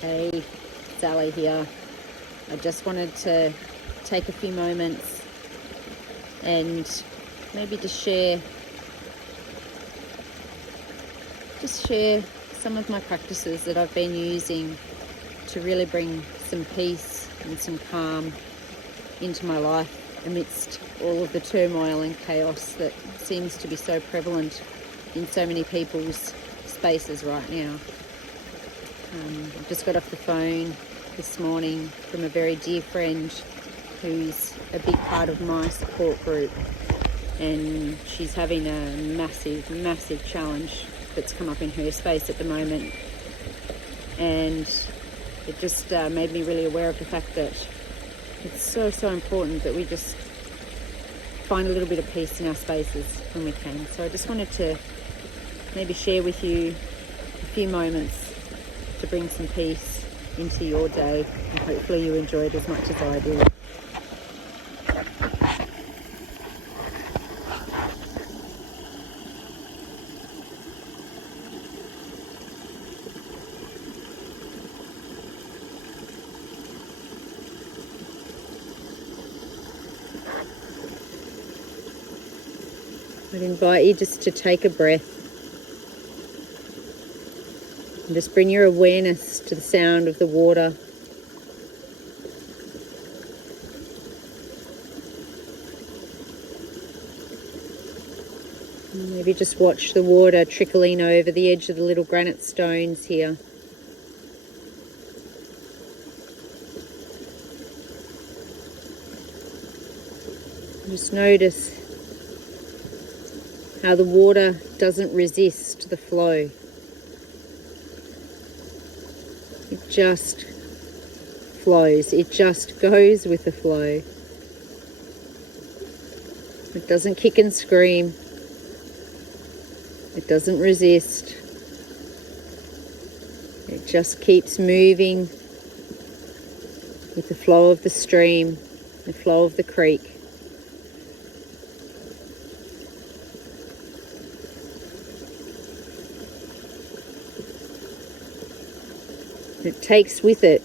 Hey, Sally here. I just wanted to take a few moments and maybe just share some of my practices that I've been using to really bring some peace and some calm into my life amidst all of the turmoil and chaos that seems to be so prevalent in so many people's spaces right now. I just got off the phone this morning from a very dear friend who's a big part of my support group, and she's having a massive challenge that's come up in her space at the moment, and it just made me really aware of the fact that it's so important that we just find a little bit of peace in our spaces when we can. So I just wanted to maybe share with you a few moments to bring some peace into your day, and hopefully you enjoy it as much as I do. I'd invite you just to take a breath and just bring your awareness to the sound of the water. And maybe just watch the water trickling over the edge of the little granite stones here. Just notice how the water doesn't resist the flow. It just flows. It just goes with the flow. It doesn't kick and scream. It doesn't resist. It just keeps moving with the flow of the stream, the flow of the creek. It takes with it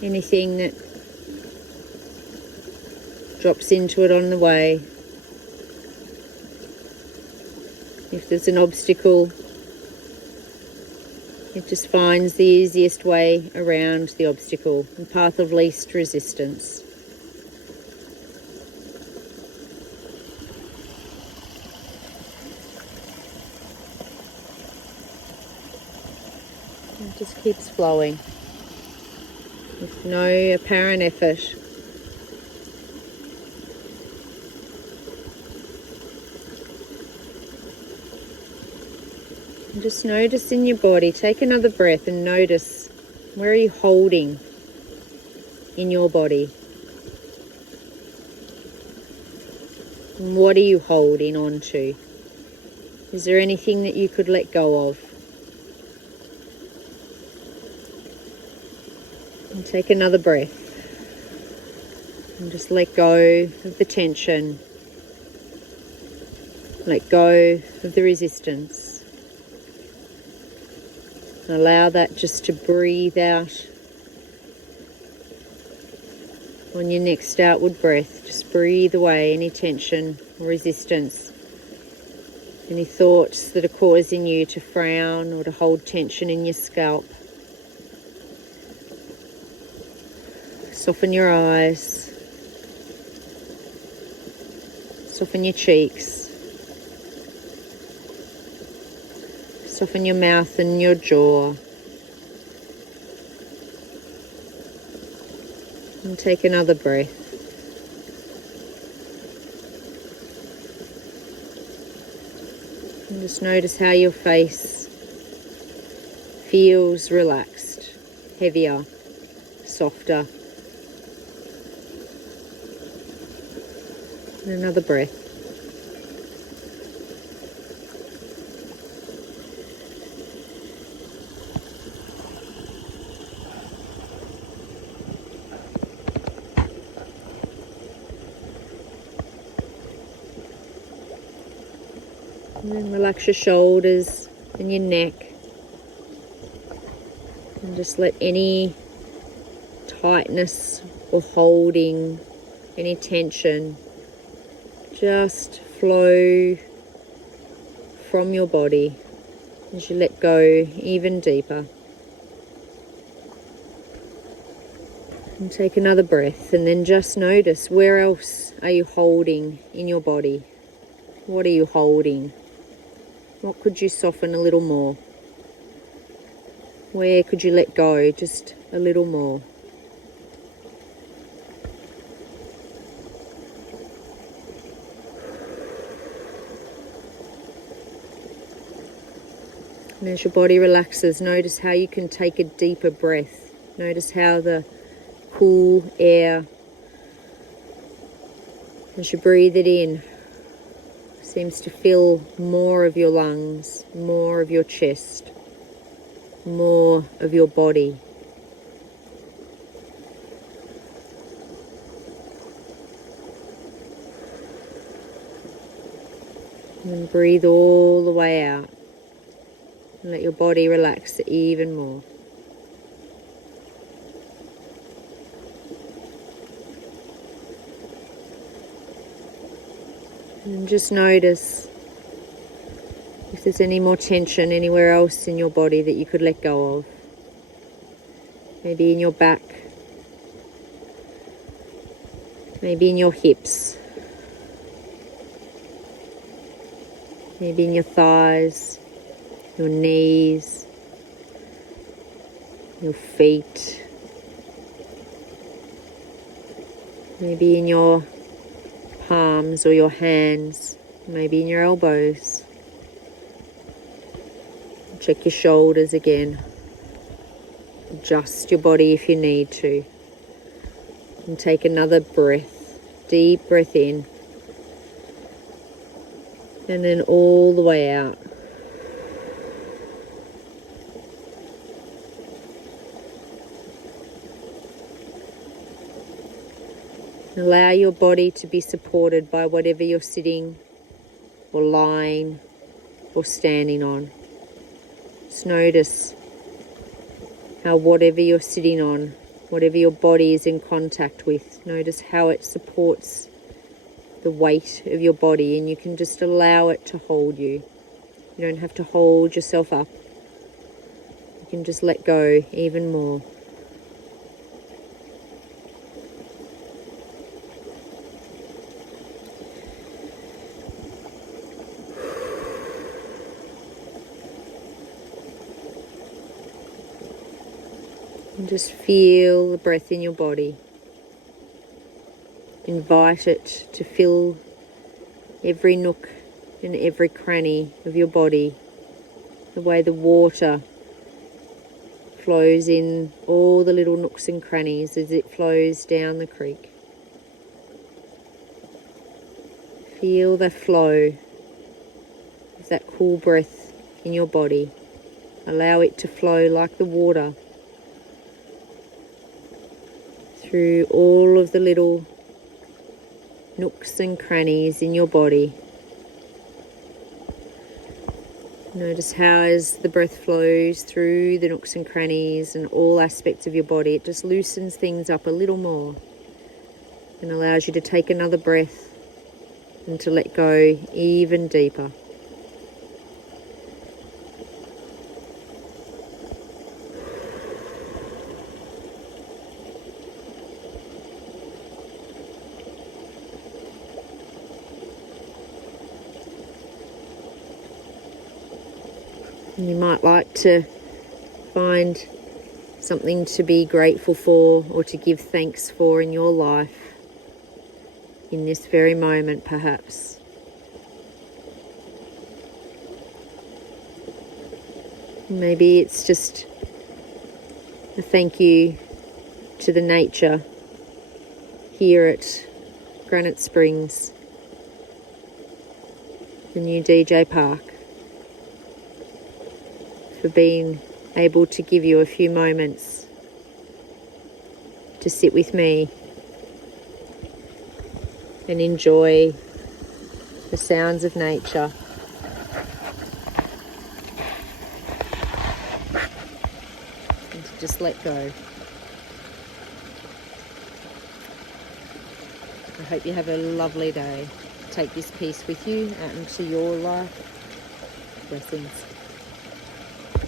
anything that drops into it on the way. If there's an obstacle, it just finds the easiest way around the obstacle, the path of least resistance. It just keeps flowing with no apparent effort. And just notice in your body. Take another breath and notice, where are you holding in your body? And what are you holding on to? Is there anything that you could let go of? And take another breath and just let go of the tension. Let go of the resistance. And allow that just to breathe out on your next outward breath. Just breathe away any tension or resistance, any thoughts that are causing you to frown or to hold tension in your scalp. Soften your eyes, soften your cheeks, soften your mouth and your jaw, and take another breath. And just notice how your face feels relaxed, heavier, softer. And another breath. And then relax your shoulders and your neck. And just let any tightness or holding, any tension, just flow from your body as you let go even deeper. And take another breath, and then just notice, where else are you holding in your body? What are you holding? What could you soften a little more? Where could you let go just a little more? And as your body relaxes, notice how you can take a deeper breath. Notice how the cool air, as you breathe it in, seems to fill more of your lungs, more of your chest, more of your body. And breathe all the way out. And let your body relax even more. And just notice if there's any more tension anywhere else in your body that you could let go of. Maybe in your back, maybe in your hips, maybe in your thighs, your knees, your feet, maybe in your palms or your hands, maybe in your elbows. Check your shoulders again. Adjust your body if you need to. And take another breath, deep breath in, and then all the way out. Allow your body to be supported by whatever you're sitting or lying or standing on. Just notice how whatever you're sitting on, whatever your body is in contact with, notice how it supports the weight of your body, and you can just allow it to hold you. You don't have to hold yourself up. You can just let go even more. And just feel the breath in your body. Invite it to fill every nook and every cranny of your body, the way the water flows in all the little nooks and crannies as it flows down the creek. Feel the flow of that cool breath in your body. Allow it to flow like the water through all of the little nooks and crannies in your body. Notice how as the breath flows through the nooks and crannies and all aspects of your body, it just loosens things up a little more and allows you to take another breath and to let go even deeper. And you might like to find something to be grateful for or to give thanks for in your life in this very moment, perhaps. Maybe it's just a thank you to the nature here at Granite Springs, the new DJ Park, for being able to give you a few moments to sit with me and enjoy the sounds of nature. And to just let go. I hope you have a lovely day. Take this peace with you out into your life. Blessings.